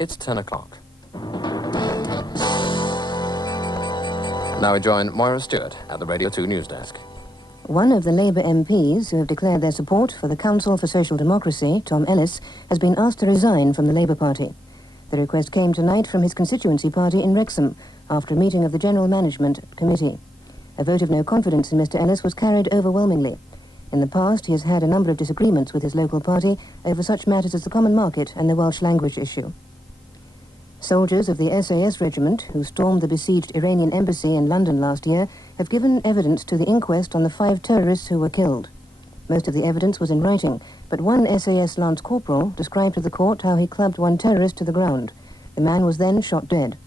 It's 10 o'clock. Now we join Moira Stuart at the Radio 2 news desk. One of the Labour MPs who have declared their support for the Council for Social Democracy, Tom Ellis, has been asked to resign from the Labour Party. The request came tonight from his constituency party in Wrexham after a meeting of the General Management Committee. A vote of no confidence in Mr. Ellis was carried overwhelmingly. In the past, he has had a number of disagreements with his local party over such matters as the common market and the Welsh language issue. Soldiers of the SAS regiment, who stormed the besieged Iranian embassy in London last year, have given evidence to the inquest on the 5 terrorists who were killed. Most of the evidence was in writing, but one SAS Lance Corporal described to the court how he clubbed one terrorist to the ground. The man was then shot dead.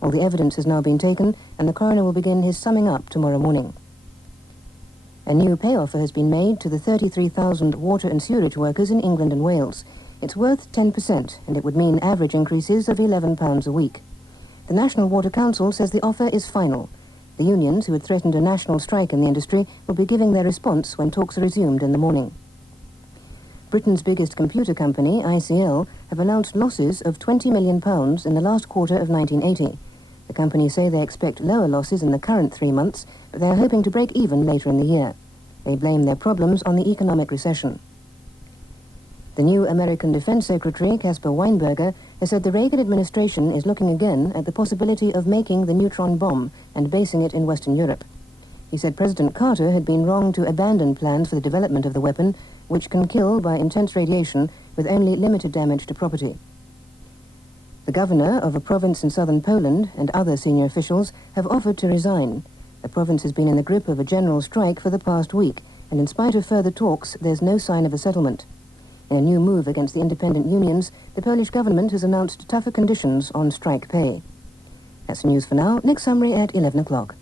All the evidence has now been taken, and the coroner will begin his summing up tomorrow morning. A new pay offer has been made to the 33,000 water and sewerage workers in England and Wales. It's worth 10%, and it would mean average increases of £11 a week. The National Water Council says the offer is final. The unions, who had threatened a national strike in the industry, will be giving their response when talks are resumed in the morning. Britain's biggest computer company, ICL, have announced losses of £20 million in the last quarter of 1980. The company say they expect lower losses in the current 3 months, but they are hoping to break even later in the year. They blame their problems on the economic recession. The new American Defense Secretary, Caspar Weinberger, has said the Reagan administration is looking again at the possibility of making the neutron bomb and basing it in Western Europe. He said President Carter had been wrong to abandon plans for the development of the weapon, which can kill by intense radiation with only limited damage to property. The governor of a province in southern Poland and other senior officials have offered to resign. The province has been in the grip of a general strike for the past week, and in spite of further talks, there's no sign of a settlement. In a new move against the independent unions, the Polish government has announced tougher conditions on strike pay. That's the news for now. Next summary at 11 o'clock.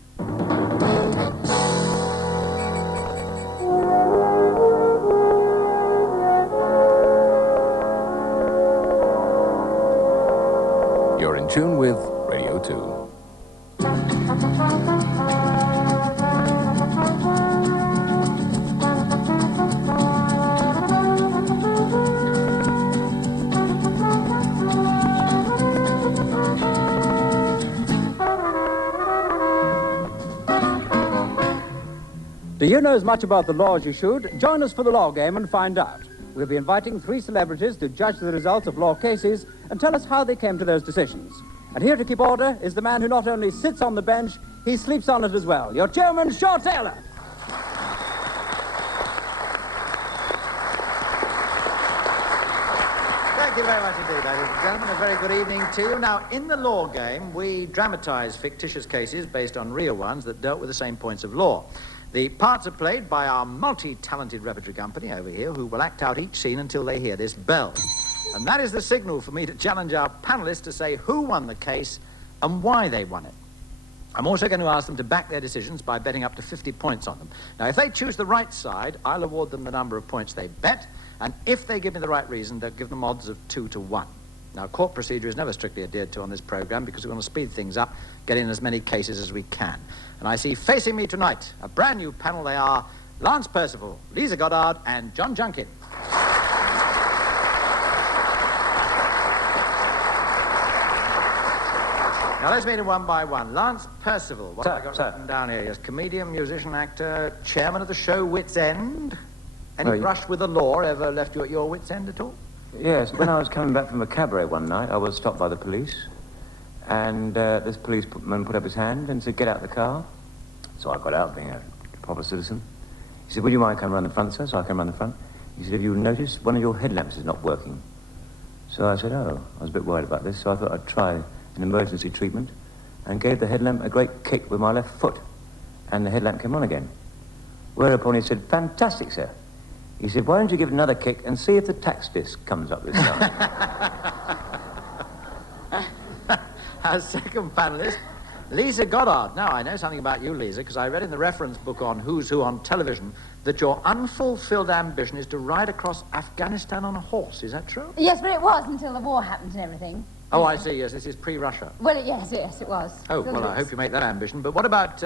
You're in tune with Radio 2. Do you know as much about the law as you should? Join us for the law game and find out. We'll be inviting 3 celebrities to judge the results of law cases and tell us how they came to those decisions. And here to keep order is the man who not only sits on the bench, he sleeps on it as well. Your chairman, Shaw Taylor. Thank you very much indeed, ladies and gentlemen. A very good evening to you. Now, in the law game, we dramatise fictitious cases based on real ones that dealt with the same points of law. The parts are played by our multi-talented repertory company over here, who will act out each scene until they hear this bell. And that is the signal for me to challenge our panellists to say who won the case and why they won it. I'm also going to ask them to back their decisions by betting up to 50 points on them. Now, if they choose the right side, I'll award them the number of points they bet, and if they give me the right reason, they'll give them odds of 2 to 1. Now, court procedure is never strictly adhered to on this programme because we want to speed things up, get in as many cases as we can. And I see facing me tonight a brand new panel. They are Lance Percival, Liza Goddard, and John Junkin. Now, let's meet them one by one. Lance Percival. What have I got written down here? Yes, comedian, musician, actor, chairman of the show Wits End. Any brush with the law ever left you at your wits' end at all? Yes, when I was coming back from a cabaret one night, I was stopped by the police, and this policeman put up his hand and said, "Get out of the car." So I got out, being a proper citizen. He said, "Would you mind coming around the front, sir?" So I came around the front. He said, "Have you noticed one of your headlamps is not working?" So I said, "Oh," I was a bit worried about this, so I thought I'd try an emergency treatment, and gave the headlamp a great kick with my left foot, and the headlamp came on again. Whereupon he said, "Fantastic, sir." He said, "Why don't you give it another kick and see if the tax disc comes up this time?" Our second panellist, Liza Goddard. Now, I know something about you, Liza, because I read in the reference book on Who's Who on television that your unfulfilled ambition is to ride across Afghanistan on a horse. Is that true? Yes, but it was until the war happened and everything. Oh, I see, yes, this is pre-Russia. Well, yes, it was. Oh, well, I hope you make that ambition. But what about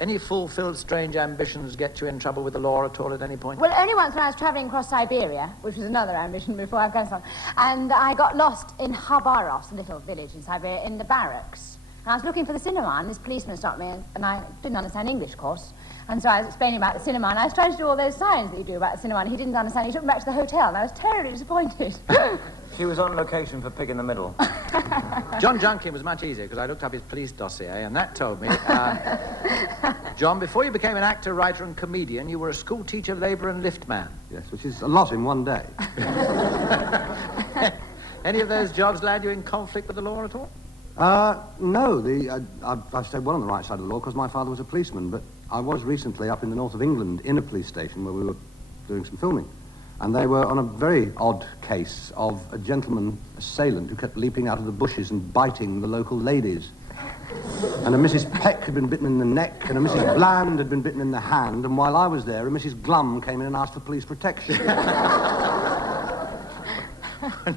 any fulfilled strange ambitions get you in trouble with the law at all at any point? Well, only once when I was travelling across Siberia, which was another ambition before Afghanistan, and I got lost in Khabarovsk, a little village in Siberia, in the barracks. And I was looking for the cinema, and this policeman stopped me, and I didn't understand English, of course. And so I was explaining about the cinema, and I was trying to do all those signs that you do about the cinema, and he didn't understand. He took me back to the hotel, and I was terribly disappointed. She was on location for Pig in the Middle. John Junkin was much easier, because I looked up his police dossier, and that told me... John, before you became an actor, writer, and comedian, you were a school teacher, labourer, and liftman. Yes, which is a lot in one day. Any of those jobs land you in conflict with the law at all? No. I've stayed well on the right side of the law because my father was a policeman, but I was recently up in the north of England in a police station where we were doing some filming. And they were on a very odd case of a gentleman assailant who kept leaping out of the bushes and biting the local ladies. And a Mrs. Peck had been bitten in the neck, and a Mrs. Bland had been bitten in the hand, and while I was there, a Mrs. Glum came in and asked for police protection.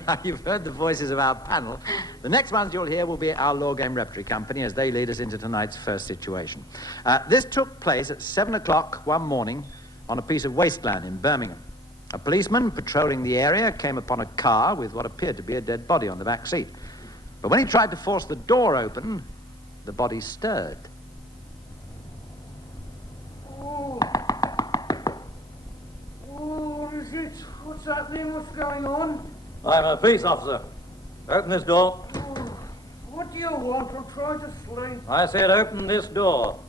Now, you've heard the voices of our panel. The next ones you'll hear will be our Law Game Repertory Company as they lead us into tonight's first situation. This took place at 7 o'clock one morning on a piece of wasteland in Birmingham. A policeman patrolling the area came upon a car with what appeared to be a dead body on the back seat. But when he tried to force the door open, the body stirred. Oh, what is it? What's happening? What's going on? I'm a police officer. Open this door. Oh, what do you want? I'm trying to sleep. I said open this door.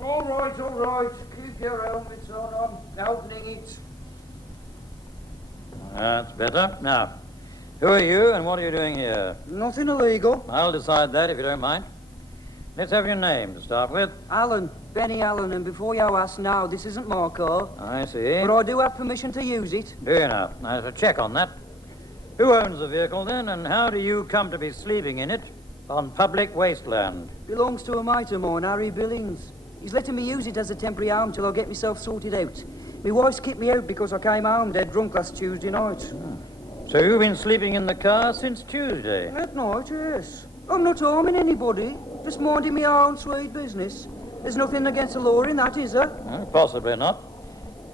All right. Keep your helmets on. I'm opening it. That's better. Now, who are you and what are you doing here? Nothing illegal. I'll decide that if you don't mind. Let's have your name to start with. Alan, Benny Allen, and before you ask now, this isn't my car. I see. But I do have permission to use it. Do you now? I shall check on that. Who owns the vehicle then, and how do you come to be sleeping in it on public wasteland? Belongs to a mate of mine, Harry Billings. He's letting me use it as a temporary home till I get myself sorted out. My wife's kicked me out because I came home dead drunk last Tuesday night. So you've been sleeping in the car since Tuesday? At night, yes. I'm not harming anybody. Just minding my own sweet business. There's nothing against the law in that, is there? Possibly not.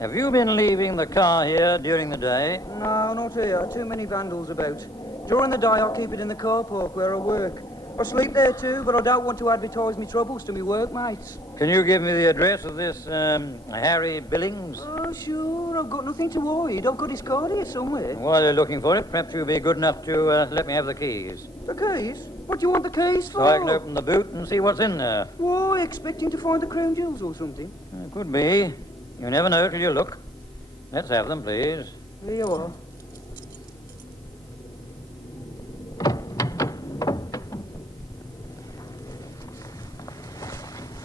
Have you been leaving the car here during the day? No, not here. Too many vandals about. During the day, I'll keep it in the car park where I work. I sleep there too, but I don't want to advertise my troubles to my workmates. Can you give me the address of this Harry Billings? Oh, sure. I've got nothing to hide. I've got his card here somewhere. While you're looking for it, perhaps you'll be good enough to let me have the keys. The keys? What do you want the keys for? So I can open the boot and see what's in there. Why, expecting to find the crown jewels or something? Could be. You never know till you look. Let's have them, please. Here you are.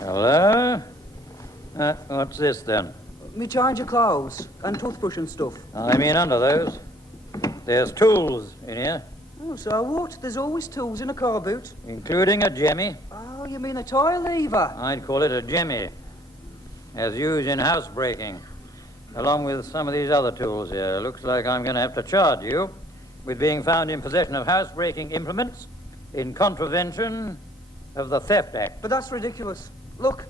Hello? What's this, then? Me change of clothes and toothbrush and stuff. I mean under those. There's tools in here. Oh, so what? There's always tools in a car boot. Including a jemmy. Oh, you mean a tire lever? I'd call it a jemmy. As used in housebreaking. Along with some of these other tools here. Looks like I'm going to have to charge you with being found in possession of housebreaking implements in contravention of the Theft Act. But that's ridiculous. Look,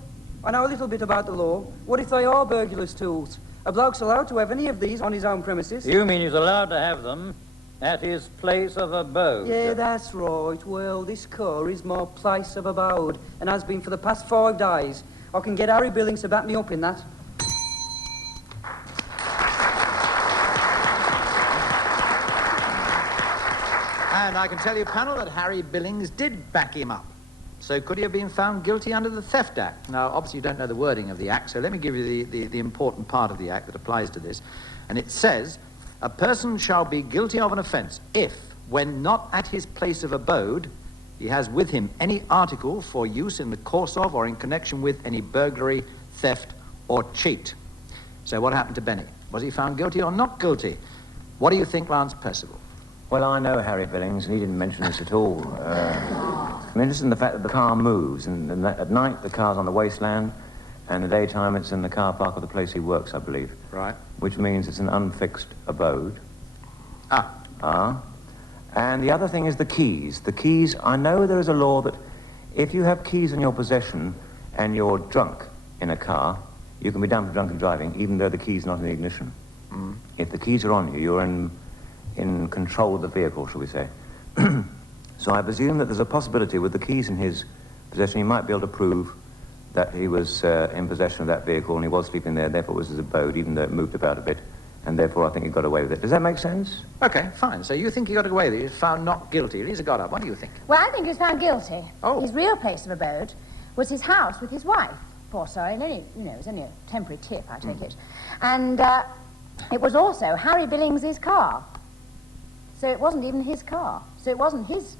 I know a little bit about the law. What if they are burglars' tools? A bloke's allowed to have any of these on his own premises. You mean he's allowed to have them at his place of abode? Yeah, that's right. Well, this car is my place of abode and has been for the past 5 days. I can get Harry Billings to back me up in that. And I can tell you, panel, that Harry Billings did back him up. So could he have been found guilty under the Theft Act? Now, obviously, you don't know the wording of the Act, so let me give you the important part of the Act that applies to this. And it says, a person shall be guilty of an offence if, when not at his place of abode, he has with him any article for use in the course of or in connection with any burglary, theft, or cheat. So what happened to Benny? Was he found guilty or not guilty? What do you think, Lance Percival? Well, I know Harry Billings, and he didn't mention this at all. I'm interested in the fact that the car moves, and that at night the car's on the wasteland, and in the daytime it's in the car park of the place he works, I believe. Right. Which means it's an unfixed abode. Ah. And the other thing is the keys. The keys, I know there is a law that if you have keys in your possession and you're drunk in a car, you can be done for drunken driving, even though the key's not in the ignition. If the keys are on you, you're in control of the vehicle, shall we say. So I presume that there's a possibility with the keys in his possession, he might be able to prove that he was in possession of that vehicle and he was sleeping there, therefore it was his abode, even though it moved about a bit. And therefore I think he got away with it. Does that make sense? Okay, fine. So you think he got away with it? He was found not guilty. Liza Goddard, what do you think? Well, I think he was found guilty. Oh. His real place of abode was his house with his wife. Poor soul, it was only a temporary tip, I take it. And it was also Harry Billings's car. So it wasn't even his car. So it wasn't his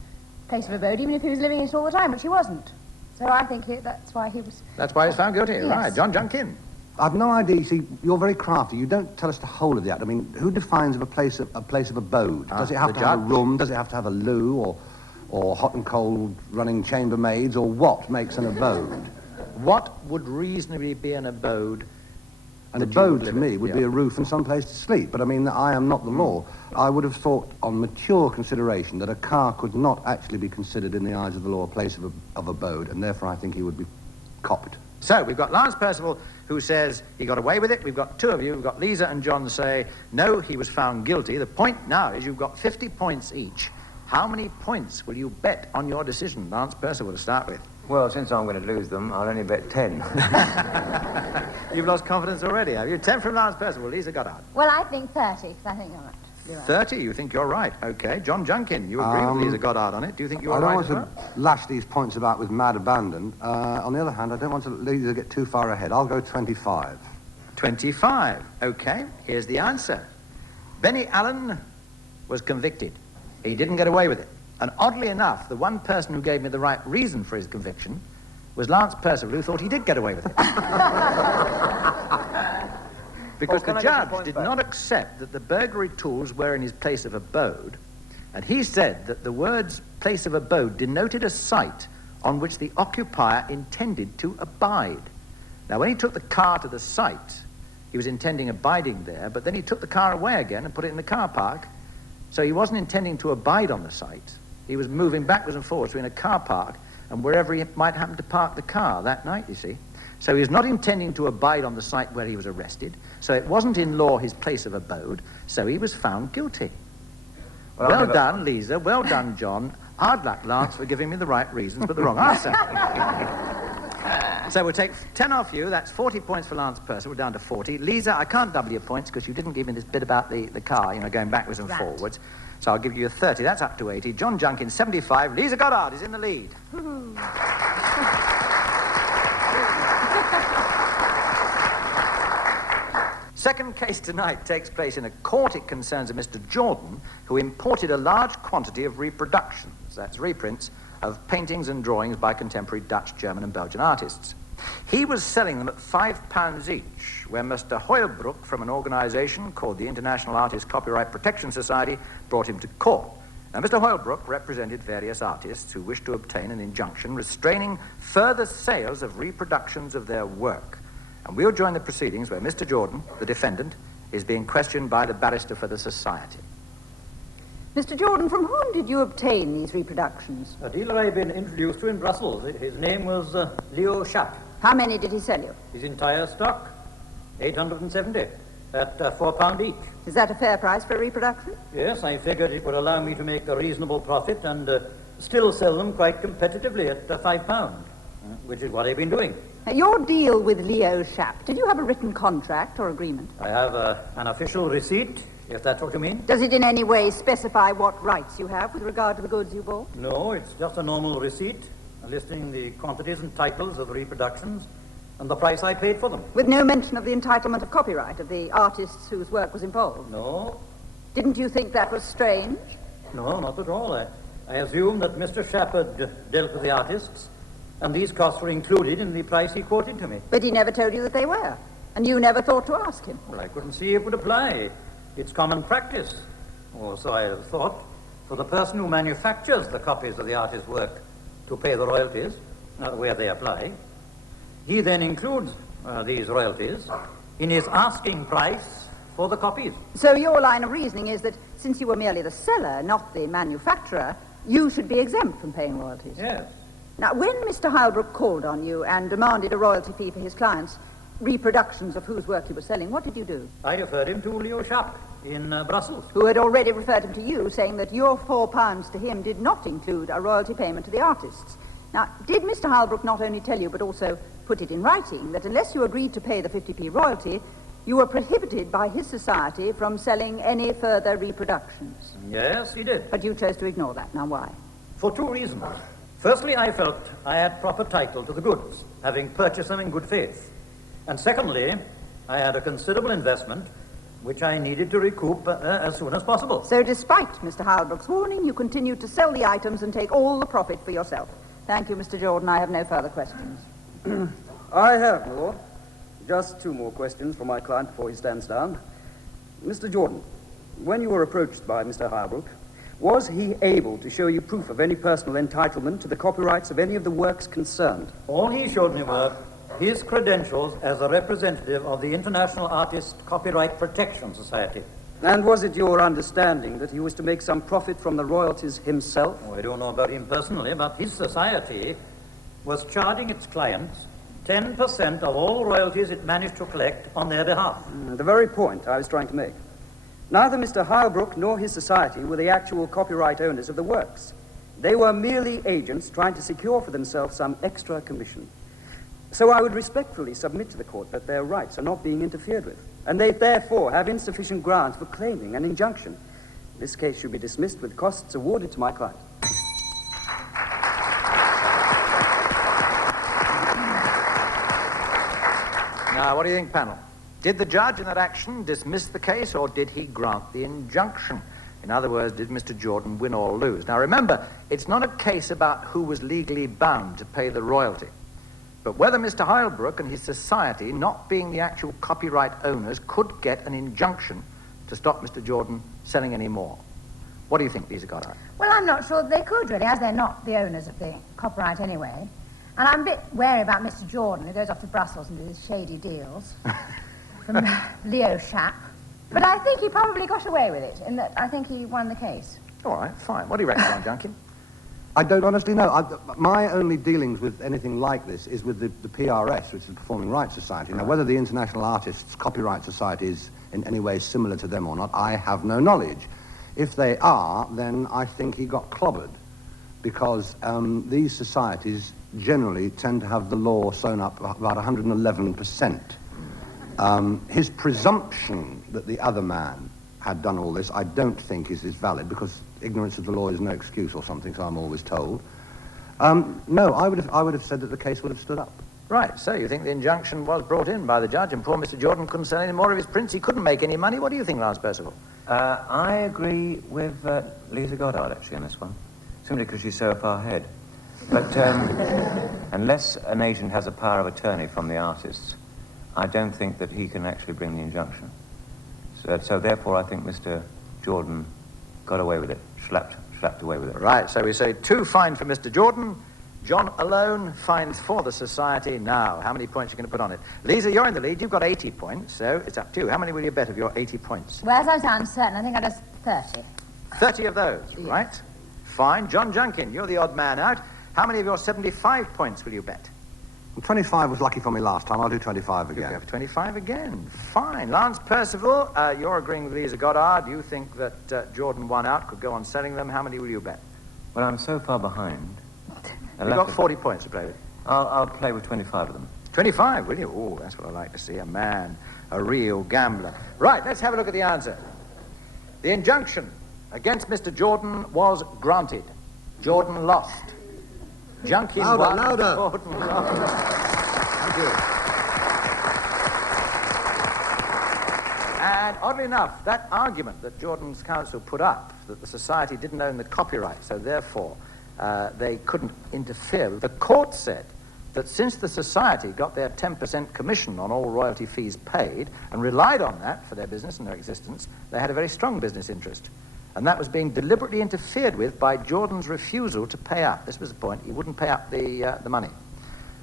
place of abode, even if he was living in it all the time, which he wasn't. So I think that's why he was... That's why he was found guilty, yes. Right. John Junkin. I've no idea. You see, you're very crafty. You don't tell us the whole of the act. I mean, who defines a place of abode? Does it have to have a room? Does it have to have a loo? Or hot and cold running chambermaids? Or what makes an abode? What would reasonably be an abode? An abode, to me, would be a roof and some place to sleep. But, I mean, I am not the law. I would have thought, on mature consideration, that a car could not actually be considered in the eyes of the law a place of abode, and therefore I think he would be copped. So, we've got Lance Percival, who says he got away with it. We've got two of you. We've got Liza and John say, no, he was found guilty. The point now is you've got 50 points each. How many points will you bet on your decision, Lance Percival, to start with? Well, since I'm going to lose them, I'll only bet 10. You've lost confidence already, have you? 10 from Lance Percival. Liza Goddard. Well, I think 30, because I think you're right. 30, you think you're right. Okay. John Junkin, you agree with Liza Goddard on it. Do you think you're right? I don't want to lash these points about with mad abandon. On the other hand, I don't want to Liza get too far ahead. I'll go 25. 25. Okay. Here's the answer. Benny Allen was convicted. He didn't get away with it. And oddly enough, the one person who gave me the right reason for his conviction was Lance Percival, who thought he did get away with it. Because the judge did not accept that the burglary tools were in his place of abode, and he said that the words place of abode denoted a site on which the occupier intended to abide. Now, when he took the car to the site, he was intending abiding there, but then he took the car away again and put it in the car park, so he wasn't intending to abide on the site. He was moving backwards and forwards between a car park and wherever he might happen to park the car that night, you see. So he was not intending to abide on the site where he was arrested, so it wasn't in law his place of abode, so he was found guilty. Well done, Liza. Well done, John. Hard luck, Lance, for giving me the right reasons but the wrong answer. So we'll take 10 off you. That's 40 points for Lance Percival. We're down to 40. Liza, I can't double your points because you didn't give me this bit about the car, going backwards and forwards. So I'll give you a 30. That's up to 80. John Junkin, 75. Liza Goddard is in the lead. Second case tonight takes place in a court. It concerns a Mr. Jordan who imported a large quantity of reproductions, that's reprints, of paintings and drawings by contemporary Dutch, German and Belgian artists. He was selling them at £5 each, when Mr. Hoylbrook from an organisation called the International Artist Copyright Protection Society brought him to court. Now, Mr. Hoylbrook represented various artists who wished to obtain an injunction restraining further sales of reproductions of their work. And we'll join the proceedings where Mr. Jordan, the defendant, is being questioned by the barrister for the society. Mr. Jordan, from whom did you obtain these reproductions? A dealer I've been introduced to in Brussels. His name was Leo Schaap. How many did he sell you? His entire stock, 870, at £4 each. Is that a fair price for a reproduction? Yes, I figured it would allow me to make a reasonable profit and still sell them quite competitively at £5, which is what I've been doing. Your deal with Leo Schaap, did you have a written contract or agreement? I have an official receipt, if that's what you mean. Does it in any way specify what rights you have with regard to the goods you bought? No, it's just a normal receipt listing the quantities and titles of the reproductions and the price I paid for them. With no mention of the entitlement of copyright of the artists whose work was involved? No. Didn't you think that was strange? No, not at all. I assumed that Mr. Schaap had dealt with the artists, and these costs were included in the price he quoted to me. But he never told you that they were, and you never thought to ask him. Well, I couldn't see it would apply. It's common practice, or so I have thought, for the person who manufactures the copies of the artist's work to pay the royalties, where they apply. He then includes these royalties in his asking price for the copies. So your line of reasoning is that since you were merely the seller, not the manufacturer, you should be exempt from paying royalties? Yes. Now, when Mr. Heilbrook called on you and demanded a royalty fee for his clients' reproductions of whose work he was selling, what did you do? I referred him to Leo Sharp in Brussels. Who had already referred him to you, saying that your £4 to him did not include a royalty payment to the artists. Now, did Mr. Heilbrook not only tell you, but also put it in writing, that unless you agreed to pay the 50p royalty, you were prohibited by his society from selling any further reproductions? Yes, he did. But you chose to ignore that. Now, why? For two reasons. Firstly, I felt I had proper title to the goods, having purchased them in good faith. And secondly, I had a considerable investment, which I needed to recoup as soon as possible. So despite Mr. Heilbrook's warning, you continued to sell the items and take all the profit for yourself. Thank you, Mr. Jordan. I have no further questions. I have, my lord. Just two more questions from my client before he stands down. Mr. Jordan, when you were approached by Mr. Heilbrook, was he able to show you proof of any personal entitlement to the copyrights of any of the works concerned? All he showed me were his credentials as a representative of the International Artist Copyright Protection Society. And was it your understanding that he was to make some profit from the royalties himself? Oh, I don't know about him personally, but his society was charging its clients 10% of all royalties it managed to collect on their behalf. The very point I was trying to make. Neither Mr. Heilbrook nor his society were the actual copyright owners of the works. They were merely agents trying to secure for themselves some extra commission. So I would respectfully submit to the court that their rights are not being interfered with, and they therefore have insufficient grounds for claiming an injunction. This case should be dismissed with costs awarded to my client. Now, what do you think, panel? Did the judge in that action dismiss the case, or did he grant the injunction? In other words, did Mr. Jordan win or lose? Now, remember, it's not a case about who was legally bound to pay the royalty, but whether Mr. Heilbrook and his society, not being the actual copyright owners, could get an injunction to stop Mr. Jordan selling any more. What do you think, Liza Goddard? Well, I'm not sure they could, really, as they're not the owners of the copyright anyway. And I'm a bit wary about Mr. Jordan, who goes off to Brussels and does shady deals from Leo Sharp. But I think he probably got away with it, in that I think he won the case. All right, fine. What do you reckon, John Junkin? I don't honestly know. My only dealings with anything like this is with the PRS, which is the Performing Rights Society. Now, whether the International Artists Copyright Society is in any way similar to them or not, I have no knowledge. If they are, then I think he got clobbered, because these societies generally tend to have the law sewn up about 111%. His presumption that the other man had done all this, I don't think is valid, because ignorance of the law is no excuse or something, so I'm always told. No, I would have said that the case would have stood up. Right, so you think the injunction was brought in by the judge and poor Mr. Jordan couldn't sell any more of his prints? He couldn't make any money? What do you think, Lance Percival? I agree with Liza Goddard, actually, on this one, simply because she's so far ahead. But unless an agent has a power of attorney from the artists, I don't think that he can actually bring the injunction. So therefore, I think Mr. Jordan got away with it, slapped away with it. Right, so we say 2 fine for Mr. Jordan, John alone fines for the society. Now, how many points are you going to put on it? Liza, you're in the lead. You've got 80 points, so it's up to you. How many will you bet of your 80 points? Well, as I was uncertain, I think I just 30. 30 of those, right? Fine. John Junkin, you're the odd man out. How many of your 75 points will you bet? Well, 25 was lucky for me last time. I'll do 25 again. You have 25 again. Fine. Lance Percival, you're agreeing with Liza Goddard. You think that Jordan won out, could go on selling them. How many will you bet? Well, I'm so far behind. You've got 40 points to play with. I'll play with 25 of them. 25, will you? Oh, that's what I like to see. A man, a real gambler. Right, let's have a look at the answer. The injunction against Mr. Jordan was granted. Jordan lost. Junkin won. Louder. Jordan lost. Thank you. And oddly enough, that argument that Jordan's counsel put up, that the society didn't own the copyright, so therefore they couldn't interfere. The court said that since the society got their 10% commission on all royalty fees paid and relied on that for their business and their existence, they had a very strong business interest. And that was being deliberately interfered with by Jordan's refusal to pay up. This was the point. He wouldn't pay up the money.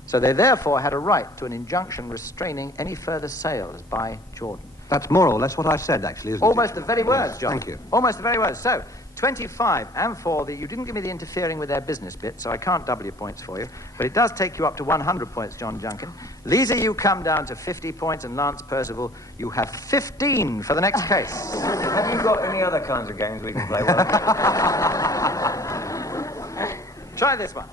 So they therefore had a right to an injunction restraining any further sales by Jordan. That's more or less what I said, actually, isn't it? Almost the very words, Yes, John. thank you. Almost the very words. So, 25 and for you didn't give me the interfering with their business bit, so I can't double your points for you, but it does take you up to 100 points, John Junkin. Liza, you come down to 50 points, and Lance Percival, you have 15 for the next case. Have you got any other kinds of games we can play with? Try this one.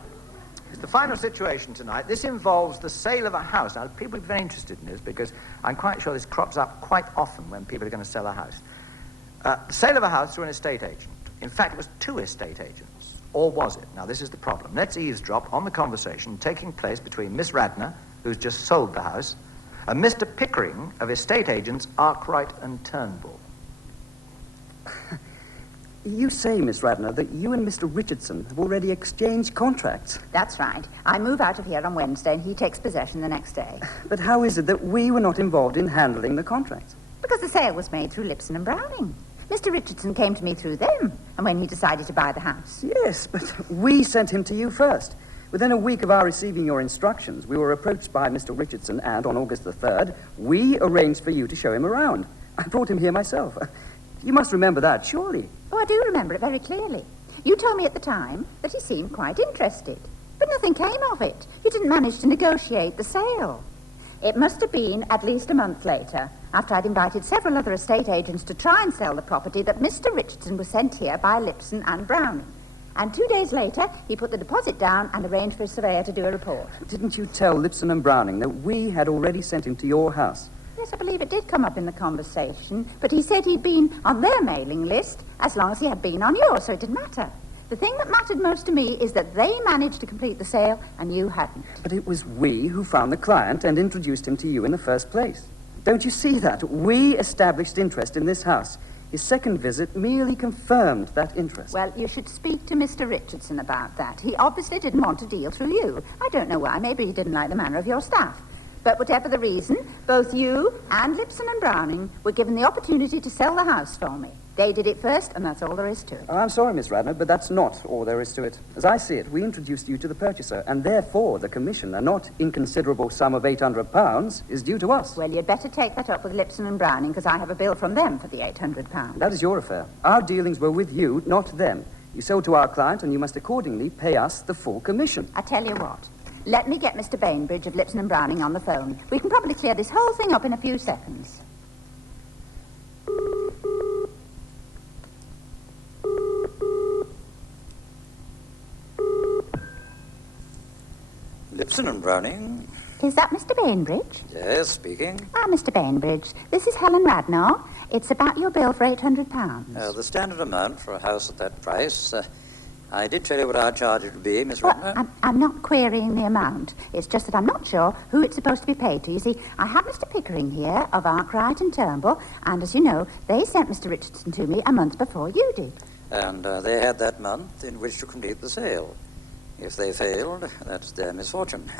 It's the final situation tonight. This involves the sale of a house. Now, people are very interested in this because I'm quite sure this crops up quite often when people are going to sell a house. The sale of a house through an estate agent. In fact, it was 2 estate agents. Or was it? Now, this is the problem. Let's eavesdrop on the conversation taking place between Miss Radnor, who's just sold the house, and Mr. Pickering of estate agents Arkwright and Turnbull. You say, Miss Radnor, that you and Mr. Richardson have already exchanged contracts. That's right. I move out of here on Wednesday and he takes possession the next day. But how is it that we were not involved in handling the contracts? Because the sale was made through Lipson and Browning. Mr. Richardson came to me through them, and when he decided to buy the house. Yes, but we sent him to you first. Within a week of our receiving your instructions, we were approached by Mr. Richardson, and on August the 3rd, we arranged for you to show him around. I brought him here myself. You must remember that, surely. Oh, I do remember it very clearly. You told me at the time that he seemed quite interested, but nothing came of it. You didn't manage to negotiate the sale. It must have been at least a month later, after I'd invited several other estate agents to try and sell the property, that Mr. Richardson was sent here by Lipson and Browning. And 2 days later, he put the deposit down and arranged for a surveyor to do a report. Didn't you tell Lipson and Browning that we had already sent him to your house? Yes, I believe it did come up in the conversation, but he said he'd been on their mailing list as long as he had been on yours, so it didn't matter. The thing that mattered most to me is that they managed to complete the sale and you hadn't. But it was we who found the client and introduced him to you in the first place. Don't you see that? We established interest in this house. His second visit merely confirmed that interest. Well, you should speak to Mr. Richardson about that. He obviously didn't want to deal through you. I don't know why. Maybe he didn't like the manner of your staff. But whatever the reason, both you and Lipson and Browning were given the opportunity to sell the house for me. They did it first, and that's all there is to it. I'm sorry, Miss Radnor, but that's not all there is to it. As I see it, we introduced you to the purchaser, and therefore the commission, a not inconsiderable sum of £800, is due to us. Well, you'd better take that up with Lipson and Browning, because I have a bill from them for the £800. That is your affair. Our dealings were with you, not them. You sold to our client, and you must accordingly pay us the full commission. I tell you what. Let me get Mr. Bainbridge of Lipson and Browning on the phone. We can probably clear this whole thing up in a few seconds. Lipson and Browning. Is that Mr. Bainbridge? Yes, speaking. Ah, Mr. Bainbridge, this is Helen Radnor. It's about your bill for £800. The standard amount for a house at that price. I did tell you what our charge would be, Miss Radnor. Well, I'm not querying the amount. It's just that I'm not sure who it's supposed to be paid to. You see, I have Mr. Pickering here of Arkwright and Turnbull, and as you know, they sent Mr. Richardson to me a month before you did. And they had that month in which to complete the sale. If they failed, that's their misfortune.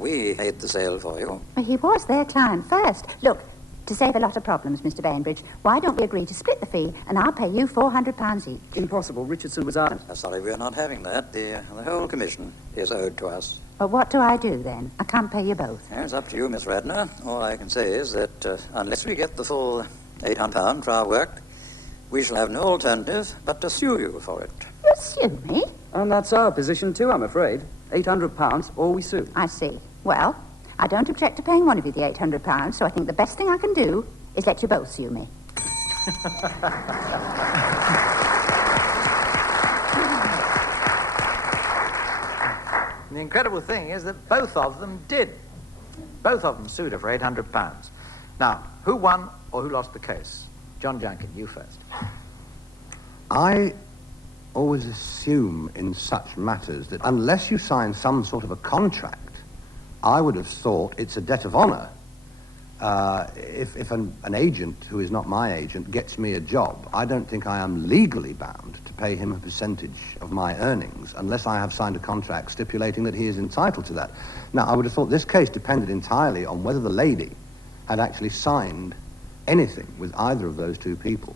We made the sale for you. He was their client first. Look, to save a lot of problems, Mr. Bainbridge, why don't we agree to split the fee, and I'll pay you £400 each? Impossible. Richardson was out. Sorry, we're not having that. The whole commission is owed to us. Well, what do I do, then? I can't pay you both. It's up to you, Miss Radnor. All I can say is that unless we get the full £800 for our work, we shall have no alternative but to sue you for it. You sue me? And that's our position, too, I'm afraid. £800 or we sue. I see. Well, I don't object to paying one of you the £800, so I think the best thing I can do is let you both sue me. The incredible thing is that both of them did. Both of them sued her for £800. Now, who won or who lost the case? John Junkin, you first. I always assume in such matters that unless you sign some sort of a contract, I would have thought it's a debt of honor. If an agent who is not my agent gets me a job, I don't think I am legally bound to pay him a percentage of my earnings unless I have signed a contract stipulating that he is entitled to that. Now, I would have thought this case depended entirely on whether the lady had actually signed anything with either of those two people.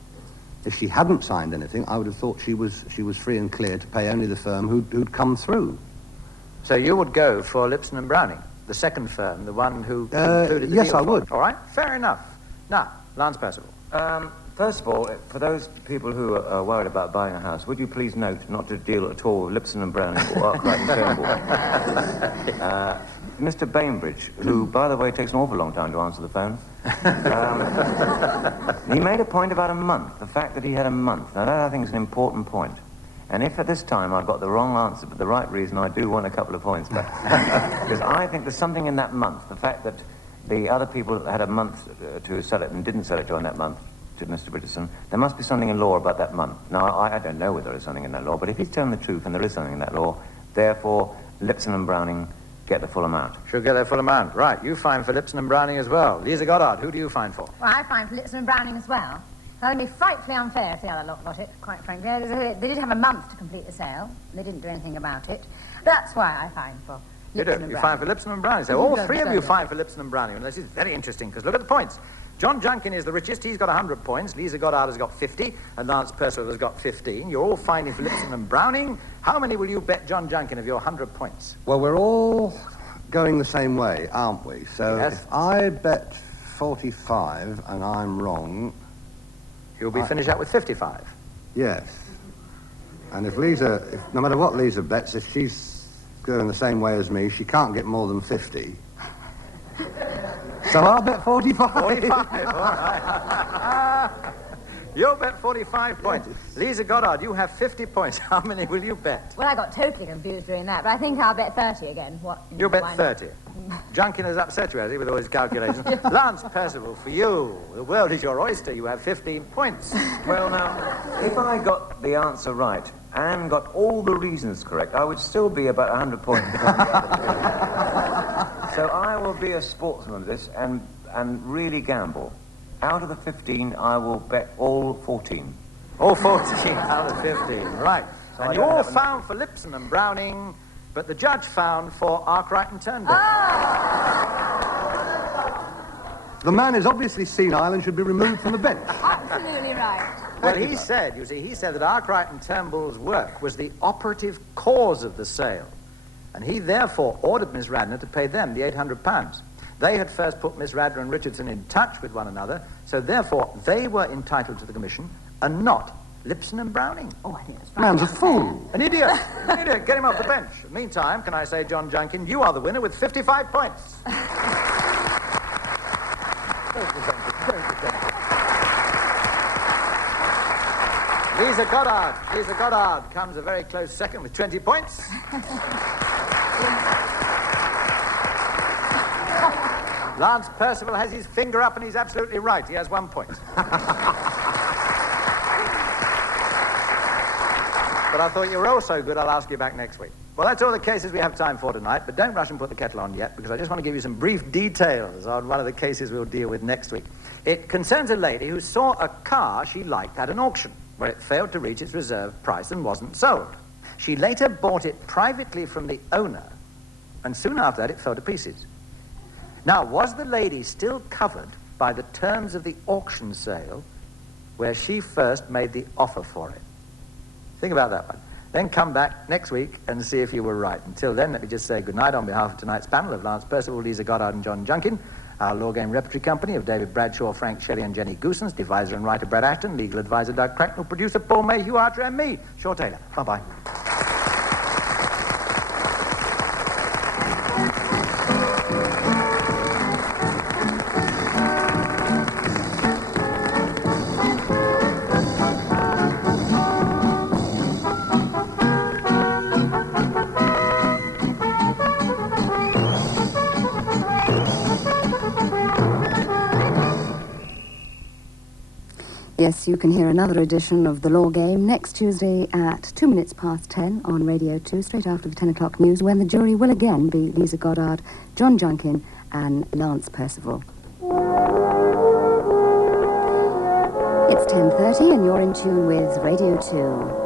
If she hadn't signed anything, I would have thought she was free and clear to pay only the firm who'd come through. So you would go for Lipson and Browning, the second firm, the one who concluded the deal? Yes, I would. All right, fair enough. Now, Lance Percival. First of all, for those people who are worried about buying a house, would you please note not to deal at all with Lipson and Browning or Arkwright and Turnbull. Mr. Bainbridge, who, by the way, takes an awful long time to answer the phone, he made a point about a month, the fact that he had a month. Now, that I think is an important point. And if at this time I've got the wrong answer, but the right reason, I do want a couple of points back. Because I think there's something in that month, the fact that the other people had a month to sell it and didn't sell it during that month, to Mr. Richardson, there must be something in law about that month. Now, I don't know whether there is something in that law, but if he's telling the truth and there is something in that law, therefore, Lipson and Browning get the full amount. Should get their full amount. Right, you fine for Lipson and Browning as well. Liza Goddard, who do you fine for? Well, I find for Lipson and Browning as well. That would be frightfully unfair if the other lot got it, quite frankly. They did have a month to complete the sale. They didn't do anything about it. That's why I fine for Lipson and Browning. You fine for Lipson and Browning. So all three of you fine for Lipson and Browning. And this is very interesting, because look at the points. John Junkin is the richest. He's got 100 points. Liza Goddard has got 50. And Lance Percival has got 15. You're all fining for Lipson and Browning. How many will you bet John Junkin of your 100 points? Well, we're all going the same way, aren't we? So yes. If I bet 45 and I'm wrong... You'll be finished up with 55. Yes. And if no matter what Liza bets, if she's going the same way as me, she can't get more than 50. So I'll bet 45. 45, all right. You'll bet 45 points. Liza Goddard, you have 50 points. How many will you bet? Well, I got totally confused doing that, but I think I'll bet 30 again. You'll bet 30. Junkin has upset you, has he, with all his calculations? Lance Percival, for you, the world is your oyster. You have 15 points. Well, now, if I got the answer right and got all the reasons correct, I would still be about 100 points behind the other two. So I will be a sportsman of this and really gamble. Out of the 15, I will bet all 14. All 14 out of 15, right. So and you all found for Lipson and Browning, but the judge found for Arkwright and Turnbull. The man is obviously senile and should be removed from the bench. Absolutely right. Well, he said that Arkwright and Turnbull's work was the operative cause of the sale, and he therefore ordered Miss Radnor to pay them the £800. They had first put Miss Radnor and Richardson in touch with one another, so therefore they were entitled to the commission and not Lipson and Browning. Oh, I think that's right. Man's a fool. An idiot. An idiot. Get him off the bench. Meantime, can I say, John Junkin, you are the winner with 55 points. Liza Goddard comes a very close second with 20 points. Lance Percival has his finger up and he's absolutely right. He has 1 point. But I thought you were all so good, I'll ask you back next week. Well, that's all the cases we have time for tonight, but don't rush and put the kettle on yet, because I just want to give you some brief details on one of the cases we'll deal with next week. It concerns a lady who saw a car she liked at an auction, where it failed to reach its reserve price and wasn't sold. She later bought it privately from the owner, and soon after that it fell to pieces. Now, was the lady still covered by the terms of the auction sale where she first made the offer for it? Think about that one. Then come back next week and see if you were right. Until then, let me just say goodnight on behalf of tonight's panel of Lance Percival, Liza Goddard and John Junkin, our Law Game Repertory Company of David Bradshaw, Frank Shelley and Jenny Goosens, deviser and writer Brad Ashton, legal advisor Doug Cracknell, producer Paul Mayhew, Archer and me, Shaw Taylor. Bye-bye. Yes, you can hear another edition of The Law Game next Tuesday at 10:02 on Radio 2, straight after the 10 o'clock news, when the jury will again be Liza Goddard, John Junkin and Lance Percival. It's 10:30 and you're in tune with Radio 2.